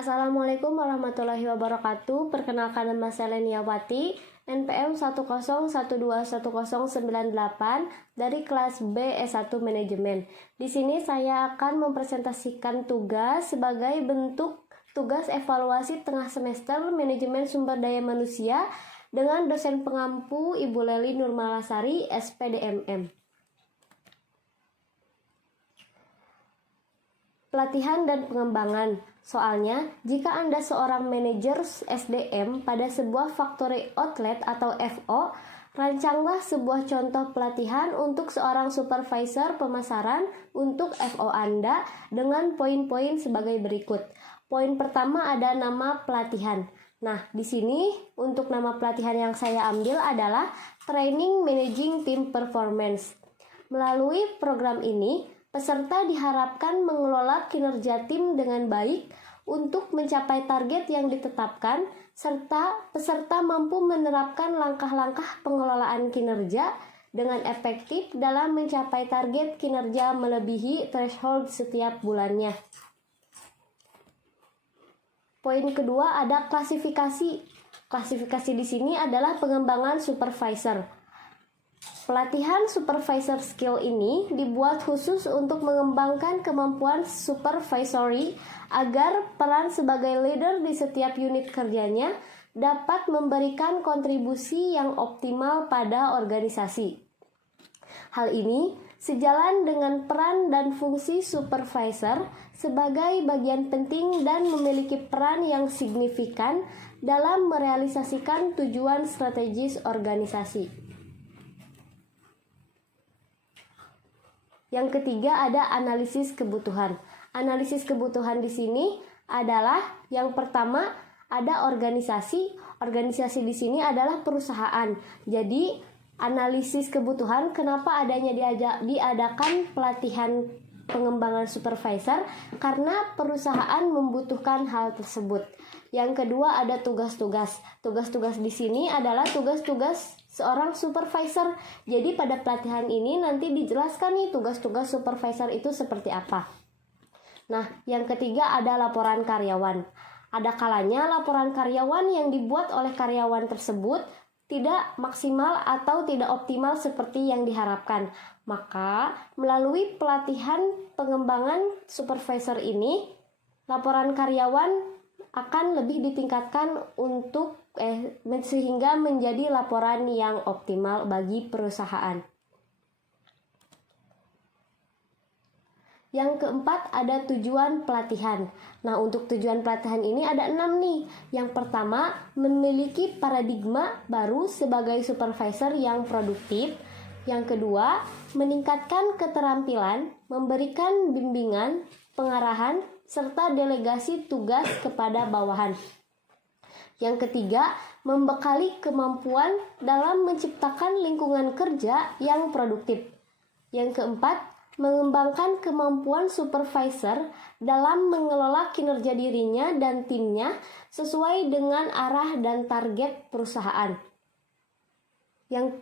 Assalamualaikum warahmatullahi wabarakatuh. Perkenalkan, nama saya Leniawati, NPM 101211098 dari kelas B S1 Manajemen. Di sini saya akan mempresentasikan tugas sebagai bentuk tugas evaluasi tengah semester Manajemen Sumber Daya Manusia dengan dosen pengampu Ibu Leli Nurmalasari, SPDMM. Pelatihan dan pengembangan. Soalnya, jika Anda seorang manajer SDM pada sebuah factory outlet atau FO, rancanglah sebuah contoh pelatihan untuk seorang supervisor pemasaran untuk FO Anda dengan poin-poin sebagai berikut. Poin pertama ada nama pelatihan. Nah, di sini untuk nama pelatihan yang saya ambil adalah Training Managing Team Performance. Melalui program ini, peserta diharapkan mengelola kinerja tim dengan baik untuk mencapai target yang ditetapkan, serta peserta mampu menerapkan langkah-langkah pengelolaan kinerja dengan efektif dalam mencapai target kinerja melebihi threshold setiap bulannya. Poin kedua ada klasifikasi. Klasifikasi di sini adalah pengembangan supervisor. Pelatihan supervisor skill ini dibuat khusus untuk mengembangkan kemampuan supervisory agar peran sebagai leader di setiap unit kerjanya dapat memberikan kontribusi yang optimal pada organisasi. Hal ini sejalan dengan peran dan fungsi supervisor sebagai bagian penting dan memiliki peran yang signifikan dalam merealisasikan tujuan strategis organisasi. Yang ketiga ada analisis kebutuhan. Analisis kebutuhan di sini adalah yang pertama ada organisasi. Organisasi di sini adalah perusahaan. Jadi analisis kebutuhan kenapa diadakan pelatihan pengembangan supervisor karena perusahaan membutuhkan hal tersebut. Yang kedua ada tugas-tugas. Tugas-tugas di sini adalah tugas-tugas seorang supervisor. Jadi pada pelatihan ini nanti dijelaskan nih tugas-tugas supervisor itu seperti apa. Nah, yang ketiga ada laporan karyawan. Ada kalanya laporan karyawan yang dibuat oleh karyawan tersebut tidak maksimal atau tidak optimal seperti yang diharapkan. Maka, melalui pelatihan pengembangan supervisor ini, laporan karyawan akan lebih ditingkatkan untuk sehingga menjadi laporan yang optimal bagi perusahaan. Yang keempat ada tujuan pelatihan. Nah, untuk tujuan pelatihan ini ada 6 nih. Yang pertama, memiliki paradigma baru sebagai supervisor yang produktif. Yang kedua, meningkatkan keterampilan, memberikan bimbingan, pengarahan, serta delegasi tugas kepada bawahan. Yang ketiga, membekali kemampuan dalam menciptakan lingkungan kerja yang produktif. Yang keempat, mengembangkan kemampuan supervisor dalam mengelola kinerja dirinya dan timnya sesuai dengan arah dan target perusahaan. Yang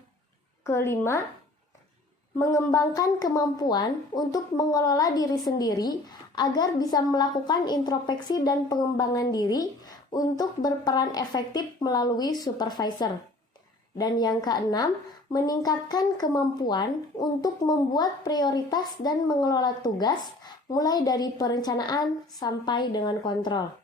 kelima, mengembangkan kemampuan untuk mengelola diri sendiri agar bisa melakukan introspeksi dan pengembangan diri untuk berperan efektif melalui supervisor. Dan yang keenam, meningkatkan kemampuan untuk membuat prioritas dan mengelola tugas mulai dari perencanaan sampai dengan kontrol.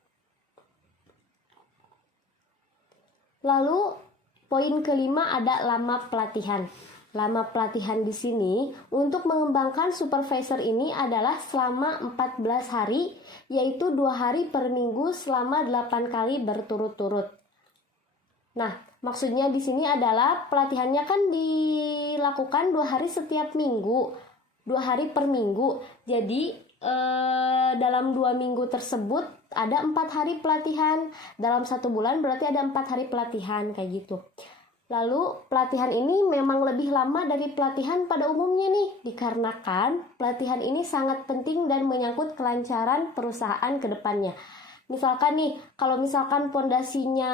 Lalu, poin kelima ada lama pelatihan. Lama pelatihan di sini untuk mengembangkan supervisor ini adalah selama 14 hari, yaitu 2 hari per minggu selama 8 kali berturut-turut. Nah, maksudnya di sini adalah pelatihannya kan dilakukan 2 hari setiap minggu, 2 hari per minggu. Jadi dalam 2 minggu tersebut ada 4 hari pelatihan. Dalam 1 bulan berarti ada 4 hari pelatihan kayak gitu. Lalu pelatihan ini memang lebih lama dari pelatihan pada umumnya nih, dikarenakan pelatihan ini sangat penting dan menyangkut kelancaran perusahaan ke depannya. Misalkan nih, kalau misalkan pondasinya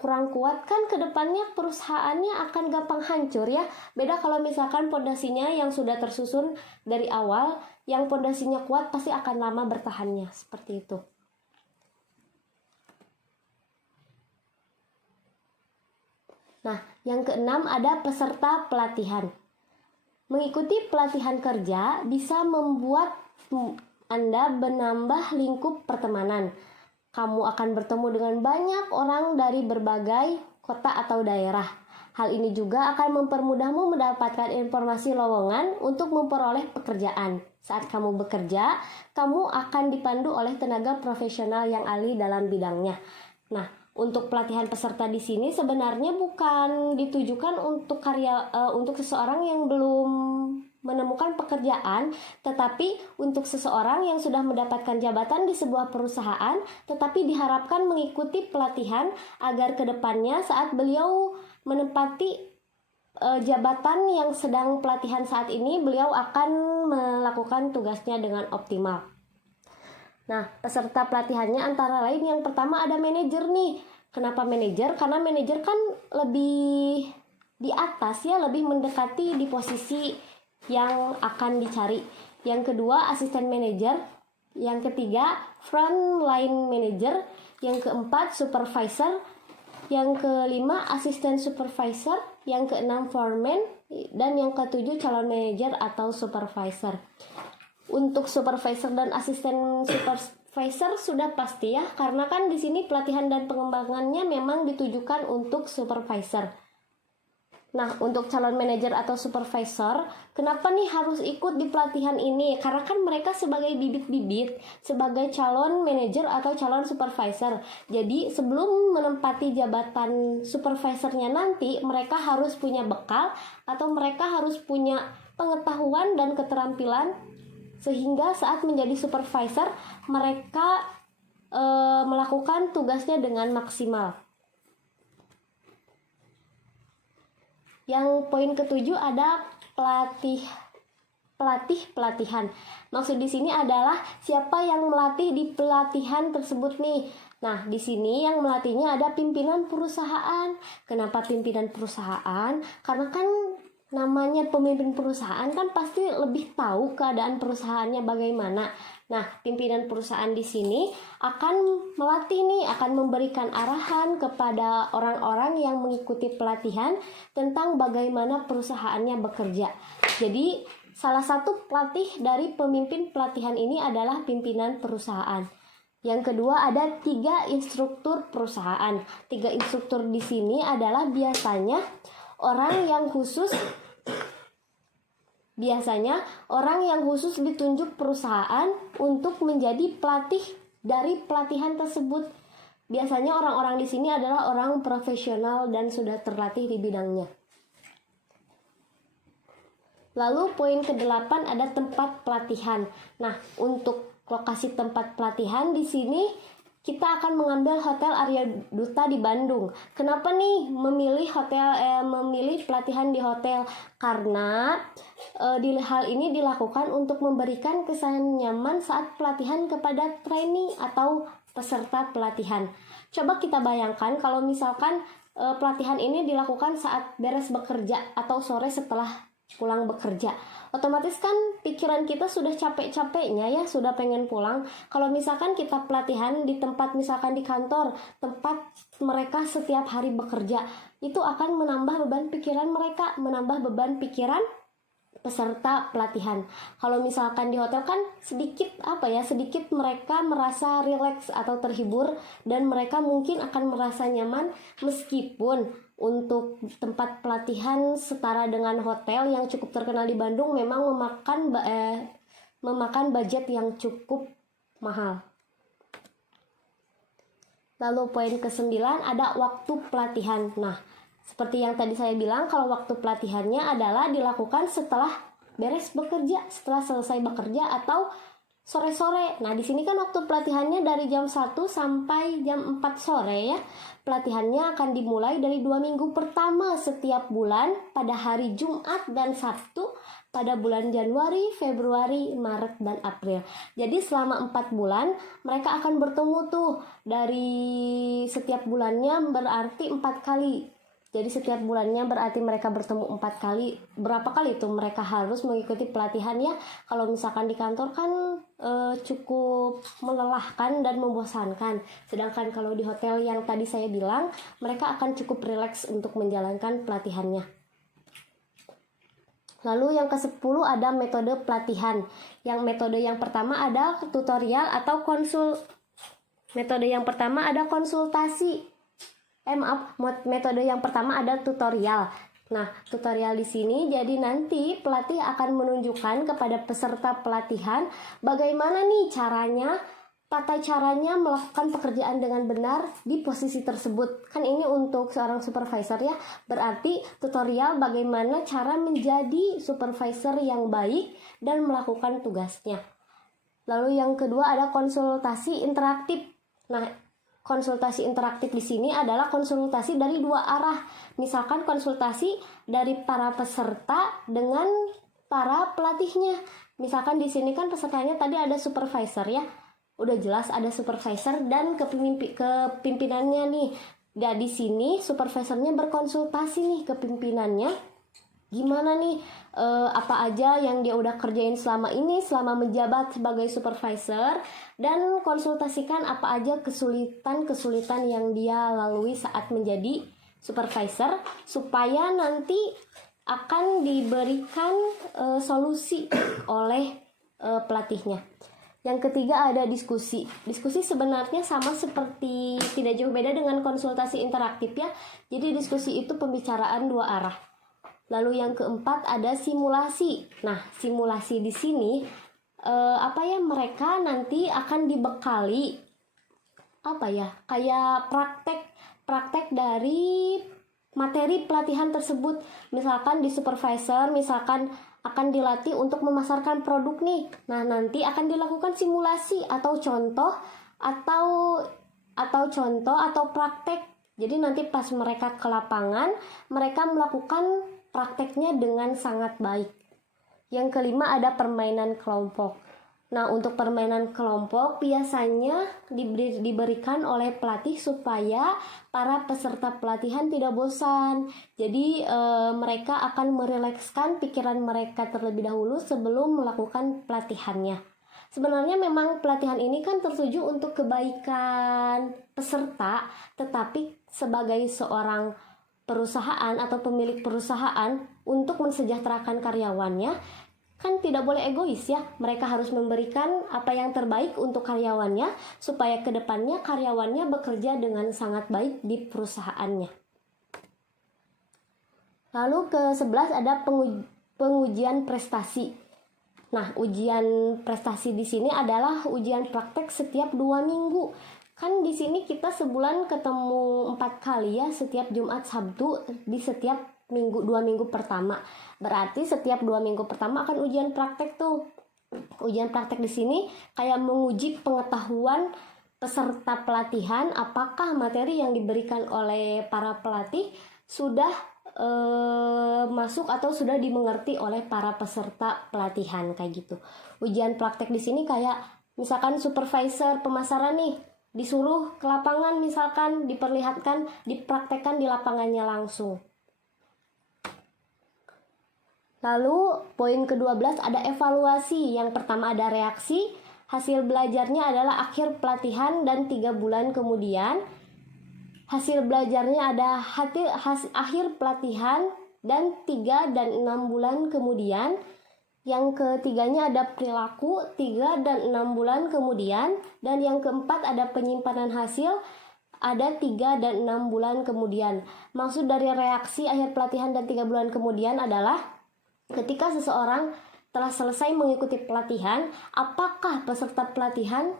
kurang kuat kan ke depannya perusahaannya akan gampang hancur ya. Beda kalau misalkan pondasinya yang sudah tersusun dari awal, yang pondasinya kuat pasti akan lama bertahannya, seperti itu. Nah, yang keenam ada peserta pelatihan. Mengikuti pelatihan kerja bisa membuat Anda menambah lingkup pertemanan. Kamu akan bertemu dengan banyak orang dari berbagai kota atau daerah. Hal ini juga akan mempermudahmu mendapatkan informasi lowongan untuk memperoleh pekerjaan. Saat kamu bekerja, kamu akan dipandu oleh tenaga profesional yang ahli dalam bidangnya. Nah, untuk pelatihan peserta di sini sebenarnya bukan ditujukan untuk untuk seseorang yang belum menemukan pekerjaan, tetapi untuk seseorang yang sudah mendapatkan jabatan di sebuah perusahaan, tetapi diharapkan mengikuti pelatihan agar kedepannya saat beliau menempati jabatan yang sedang pelatihan saat ini, beliau akan melakukan tugasnya dengan optimal. Nah, peserta pelatihannya antara lain yang pertama ada manajer nih. Kenapa manajer? Karena manajer kan lebih di atas ya, lebih mendekati di posisi yang akan dicari. Yang kedua, asisten manajer. Yang ketiga, frontline manager. Yang keempat, supervisor. Yang kelima, asisten supervisor. Yang keenam, foreman. Dan yang ketujuh, calon manajer atau supervisor. Untuk supervisor dan asisten supervisor sudah pasti ya, karena kan di sini pelatihan dan pengembangannya memang ditujukan untuk supervisor. Nah, untuk calon manajer atau supervisor, kenapa nih harus ikut di pelatihan ini? Karena kan mereka sebagai bibit-bibit, sebagai calon manajer atau calon supervisor. Jadi, sebelum menempati jabatan supervisornya nanti, mereka harus punya bekal atau mereka harus punya pengetahuan dan keterampilan sehingga saat menjadi supervisor, mereka melakukan tugasnya dengan maksimal. Yang poin ketujuh ada pelatihan. Maksud di sini adalah siapa yang melatih di pelatihan tersebut nih. Nah, di sini yang melatihnya ada pimpinan perusahaan. Kenapa pimpinan perusahaan? Karena kan namanya pemimpin perusahaan kan pasti lebih tahu keadaan perusahaannya bagaimana. Nah, pimpinan perusahaan di sini akan melatih nih, akan memberikan arahan kepada orang-orang yang mengikuti pelatihan tentang bagaimana perusahaannya bekerja. Jadi, salah satu pelatih dari pemimpin pelatihan ini adalah pimpinan perusahaan. Yang kedua ada 3 instruktur perusahaan. 3 instruktur di sini adalah biasanya orang yang khusus ditunjuk perusahaan untuk menjadi pelatih dari pelatihan tersebut. Biasanya orang-orang di sini adalah orang profesional dan sudah terlatih di bidangnya. Lalu poin ke-8 ada tempat pelatihan. Nah, untuk lokasi tempat pelatihan di sini kita akan mengambil Hotel Arya Duta di Bandung. Kenapa nih memilih pelatihan di hotel? Karena hal ini dilakukan untuk memberikan kesan nyaman saat pelatihan kepada trainee atau peserta pelatihan. Coba kita bayangkan kalau misalkan pelatihan ini dilakukan saat beres bekerja atau sore setelah pulang bekerja. Otomatis kan pikiran kita sudah capek-capeknya ya, sudah pengen pulang. Kalau misalkan kita pelatihan di tempat, misalkan di kantor, tempat mereka setiap hari bekerja, itu akan menambah beban pikiran mereka, menambah beban pikiran peserta pelatihan. Kalau misalkan di hotel kan sedikit mereka merasa rileks atau terhibur dan mereka mungkin akan merasa nyaman meskipun untuk tempat pelatihan setara dengan hotel yang cukup terkenal di Bandung memang memakan budget yang cukup mahal. Lalu poin ke-9 ada waktu pelatihan. Nah, seperti yang tadi saya bilang, kalau waktu pelatihannya adalah dilakukan setelah beres bekerja, setelah selesai bekerja atau sore-sore. Nah, di sini kan waktu pelatihannya dari jam 1 sampai jam 4 sore ya. Pelatihannya akan dimulai dari 2 minggu pertama setiap bulan pada hari Jumat dan Sabtu pada bulan Januari, Februari, Maret, dan April. Jadi selama 4 bulan mereka akan bertemu tuh dari setiap bulannya berarti 4 kali. Jadi setiap bulannya berarti mereka bertemu 4 kali. Berapa kali itu mereka harus mengikuti pelatihan ya? Kalau misalkan di kantor kan cukup melelahkan dan membosankan. Sedangkan kalau di hotel yang tadi saya bilang, mereka akan cukup rileks untuk menjalankan pelatihannya. Lalu yang ke-10 ada metode pelatihan. Yang metode yang pertama ada tutorial atau Metode yang pertama ada konsultasi. Metode yang pertama ada tutorial. Nah, tutorial di sini jadi nanti pelatih akan menunjukkan kepada peserta pelatihan bagaimana nih tata caranya melakukan pekerjaan dengan benar di posisi tersebut. Kan ini untuk seorang supervisor ya. Berarti tutorial bagaimana cara menjadi supervisor yang baik dan melakukan tugasnya. Lalu yang kedua ada konsultasi interaktif. Nah, konsultasi interaktif di sini adalah konsultasi dari dua arah. Misalkan konsultasi dari para peserta dengan para pelatihnya. Misalkan di sini kan pesertanya tadi ada supervisor ya. Udah jelas ada supervisor dan kepimpinannya nih. Dan di sini supervisornya berkonsultasi nih ke pimpinannya. Gimana nih apa aja yang dia udah kerjain selama menjabat sebagai supervisor, dan konsultasikan apa aja kesulitan yang dia lalui saat menjadi supervisor supaya nanti akan diberikan solusi oleh pelatihnya. Yang ketiga ada diskusi. Diskusi sebenarnya sama seperti tidak jauh beda dengan konsultasi interaktif ya. Jadi diskusi itu pembicaraan dua arah. Lalu yang keempat ada simulasi. Nah, simulasi di sini mereka nanti akan dibekali kayak praktek dari materi pelatihan tersebut. Misalkan di supervisor akan dilatih untuk memasarkan produk nih. Nah, nanti akan dilakukan simulasi atau contoh atau praktek. Jadi nanti pas mereka ke lapangan, mereka melakukan prakteknya dengan sangat baik. Yang kelima ada permainan kelompok. Nah, untuk permainan kelompok biasanya diberikan oleh pelatih supaya para peserta pelatihan tidak bosan. Jadi mereka akan merilekskan pikiran mereka terlebih dahulu sebelum melakukan pelatihannya. Sebenarnya memang pelatihan ini kan tertuju untuk kebaikan peserta, tetapi sebagai seorang perusahaan atau pemilik perusahaan untuk mensejahterakan karyawannya kan tidak boleh egois ya. Mereka harus memberikan apa yang terbaik untuk karyawannya supaya kedepannya karyawannya bekerja dengan sangat baik di perusahaannya. Lalu ke-11 ada pengujian prestasi. Nah, ujian prestasi di sini adalah ujian praktek setiap 2 minggu. Kan di sini kita sebulan ketemu 4 kali ya, setiap Jumat Sabtu di setiap 2 minggu pertama. Berarti setiap 2 minggu pertama akan ujian praktek tuh. Ujian praktek di sini kayak menguji pengetahuan peserta pelatihan apakah materi yang diberikan oleh para pelatih sudah masuk atau sudah dimengerti oleh para peserta pelatihan kayak gitu. Ujian praktek di sini kayak misalkan supervisor pemasaran nih disuruh ke lapangan, misalkan diperlihatkan, dipraktekkan di lapangannya langsung. Lalu poin ke-12 ada evaluasi. Yang pertama ada reaksi. Hasil belajarnya adalah akhir pelatihan dan 3 bulan kemudian. Hasil belajarnya ada akhir pelatihan dan 3 dan 6 bulan kemudian. Yang ketiganya ada perilaku 3 dan 6 bulan kemudian. Dan yang keempat ada penyimpanan hasil ada 3 dan 6 bulan kemudian. Maksud dari reaksi akhir pelatihan dan 3 bulan kemudian adalah ketika seseorang telah selesai mengikuti pelatihan, apakah peserta pelatihan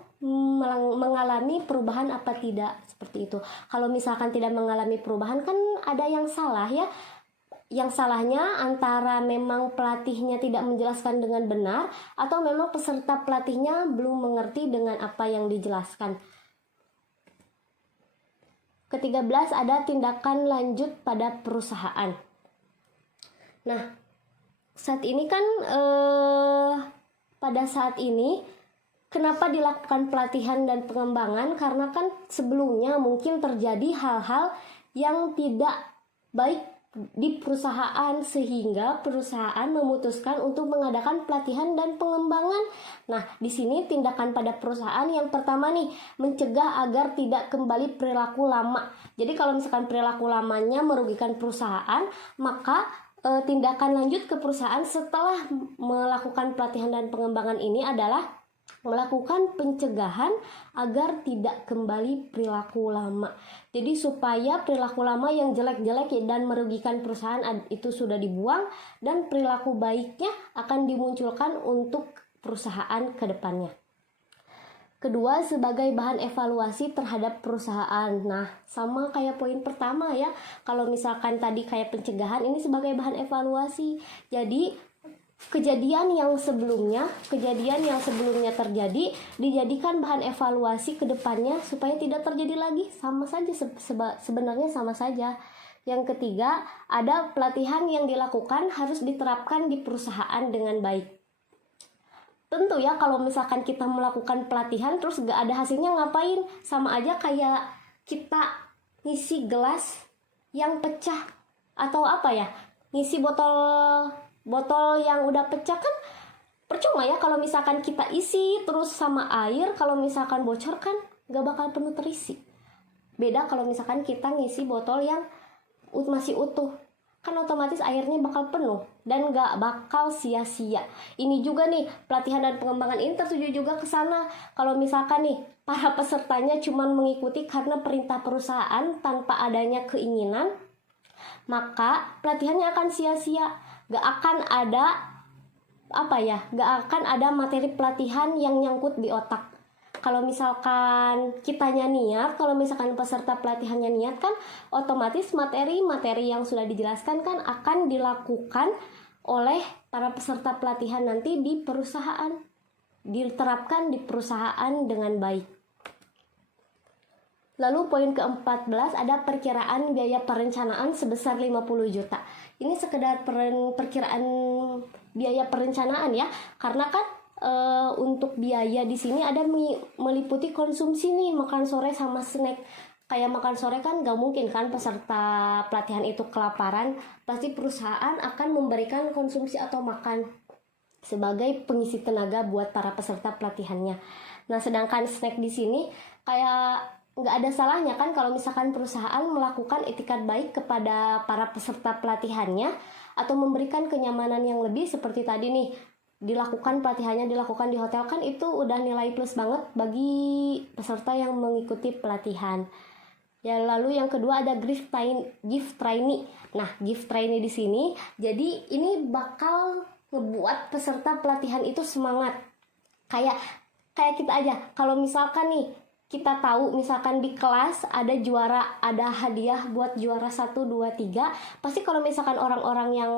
mengalami perubahan apa tidak, seperti itu. Kalau misalkan tidak mengalami perubahan kan ada yang salah ya. Yang salahnya antara memang pelatihnya tidak menjelaskan dengan benar atau memang peserta pelatihnya belum mengerti dengan apa yang dijelaskan. Ke-13 ada tindakan lanjut pada perusahaan. Nah, saat ini kan pada saat ini kenapa dilakukan pelatihan dan pengembangan? Karena kan sebelumnya mungkin terjadi hal-hal yang tidak baik di perusahaan, sehingga perusahaan memutuskan untuk mengadakan pelatihan dan pengembangan. Nah, di sini tindakan pada perusahaan yang pertama nih, mencegah agar tidak kembali perilaku lama. Jadi kalau misalkan perilaku lamanya merugikan perusahaan, maka tindakan lanjut ke perusahaan setelah melakukan pelatihan dan pengembangan ini adalah melakukan pencegahan agar tidak kembali perilaku lama. Jadi supaya perilaku lama yang jelek-jelek dan merugikan perusahaan itu sudah dibuang, dan perilaku baiknya akan dimunculkan untuk perusahaan ke depannya. Kedua, sebagai bahan evaluasi terhadap perusahaan. Nah, sama kayak poin pertama ya. Kalau misalkan tadi kayak pencegahan, ini sebagai bahan evaluasi. Jadi kejadian yang sebelumnya terjadi dijadikan bahan evaluasi ke depannya supaya tidak terjadi lagi. Sama saja, sebenarnya sama saja. Yang ketiga, ada pelatihan yang dilakukan harus diterapkan di perusahaan dengan baik. Tentu ya, kalau misalkan kita melakukan pelatihan terus gak ada hasilnya, ngapain? Sama aja kayak kita ngisi gelas yang pecah, atau apa ya, ngisi botol yang udah pecah kan percuma ya. Kalau misalkan kita isi terus sama air, kalau misalkan bocor kan gak bakal penuh terisi. Beda kalau misalkan kita ngisi botol yang masih utuh, kan otomatis airnya bakal penuh dan gak bakal sia-sia. Ini juga nih, pelatihan dan pengembangan ini tertuju juga ke sana. Kalau misalkan nih para pesertanya cuma mengikuti karena perintah perusahaan tanpa adanya keinginan, maka pelatihannya akan sia-sia. Gak akan ada materi pelatihan yang nyangkut di otak. Kalau misalkan kitanya niat, kalau misalkan peserta pelatihannya niat, kan otomatis materi-materi yang sudah dijelaskan kan akan dilakukan oleh para peserta pelatihan nanti di perusahaan, diterapkan di perusahaan dengan baik. Lalu poin ke-14 ada perkiraan biaya perencanaan sebesar 50 juta. Ini sekedar perkiraan biaya perencanaan ya, karena kan untuk biaya di sini ada meliputi konsumsi nih, makan sore sama snack. Kayak makan sore kan gak mungkin kan peserta pelatihan itu kelaparan, pasti perusahaan akan memberikan konsumsi atau makan sebagai pengisi tenaga buat para peserta pelatihannya. Nah, sedangkan snack di sini kayak nggak ada salahnya kan kalau misalkan perusahaan melakukan etikat baik kepada para peserta pelatihannya atau memberikan kenyamanan yang lebih seperti tadi nih, pelatihannya dilakukan di hotel, kan itu udah nilai plus banget bagi peserta yang mengikuti pelatihan. Ya, lalu yang kedua ada gift trainee. Nah, gift trainee di sini jadi ini bakal ngebuat peserta pelatihan itu semangat. Kayak kita aja, kalau misalkan nih kita tahu misalkan di kelas ada juara, ada hadiah buat juara 1, 2, 3. Pasti kalau misalkan orang-orang yang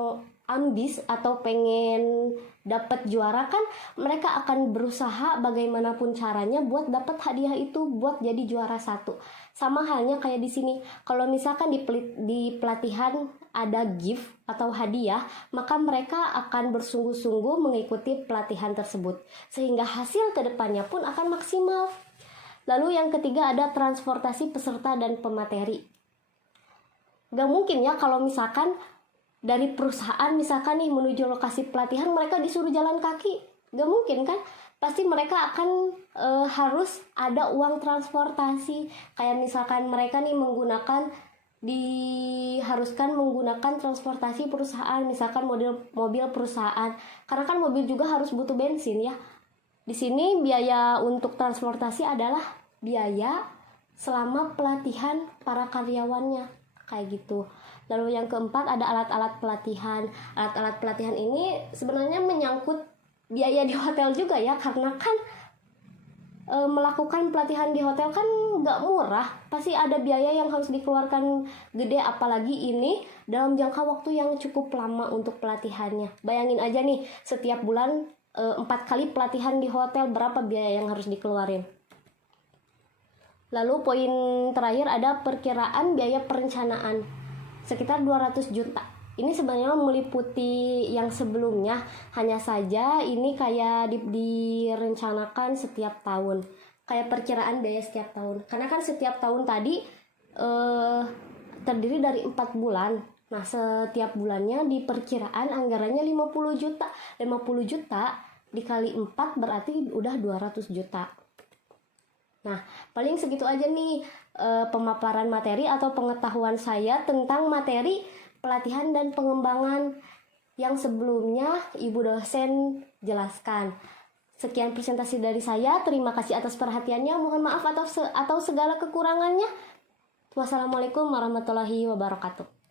ambis atau pengen dapat juara kan mereka akan berusaha bagaimanapun caranya buat dapat hadiah itu, buat jadi juara 1. Sama halnya kayak di sini. Kalau misalkan di pelatihan ada gift atau hadiah, maka mereka akan bersungguh-sungguh mengikuti pelatihan tersebut sehingga hasil kedepannya pun akan maksimal. Lalu yang ketiga ada transportasi peserta dan pemateri. Gak mungkin ya kalau misalkan dari perusahaan misalkan nih menuju lokasi pelatihan mereka disuruh jalan kaki. Gak mungkin kan? Pasti mereka akan harus ada uang transportasi. Kayak misalkan mereka nih diharuskan menggunakan transportasi perusahaan, misalkan mobil perusahaan. Karena kan mobil juga harus butuh bensin ya. Di sini biaya untuk transportasi adalah biaya selama pelatihan para karyawannya, kayak gitu. Lalu yang keempat ada alat-alat pelatihan. Alat-alat pelatihan ini sebenarnya menyangkut biaya di hotel juga ya, karena kan melakukan pelatihan di hotel kan nggak murah, pasti ada biaya yang harus dikeluarkan gede, apalagi ini dalam jangka waktu yang cukup lama untuk pelatihannya. Bayangin aja nih, setiap bulan 4 kali pelatihan di hotel, berapa biaya yang harus dikeluarin. Lalu poin terakhir ada perkiraan biaya perencanaan sekitar 200 juta. Ini sebenarnya meliputi yang sebelumnya, hanya saja ini kayak direncanakan setiap tahun, kayak perkiraan biaya setiap tahun. Karena kan setiap tahun tadi terdiri dari 4 bulan. Nah, setiap bulannya diperkiraan anggarannya 50 juta. 50 juta dikali 4 berarti udah 200 juta. Nah, paling segitu aja nih pemaparan materi atau pengetahuan saya tentang materi pelatihan dan pengembangan yang sebelumnya Ibu dosen jelaskan. Sekian presentasi dari saya. Terima kasih atas perhatiannya. Mohon maaf atau segala kekurangannya. Wassalamualaikum warahmatullahi wabarakatuh.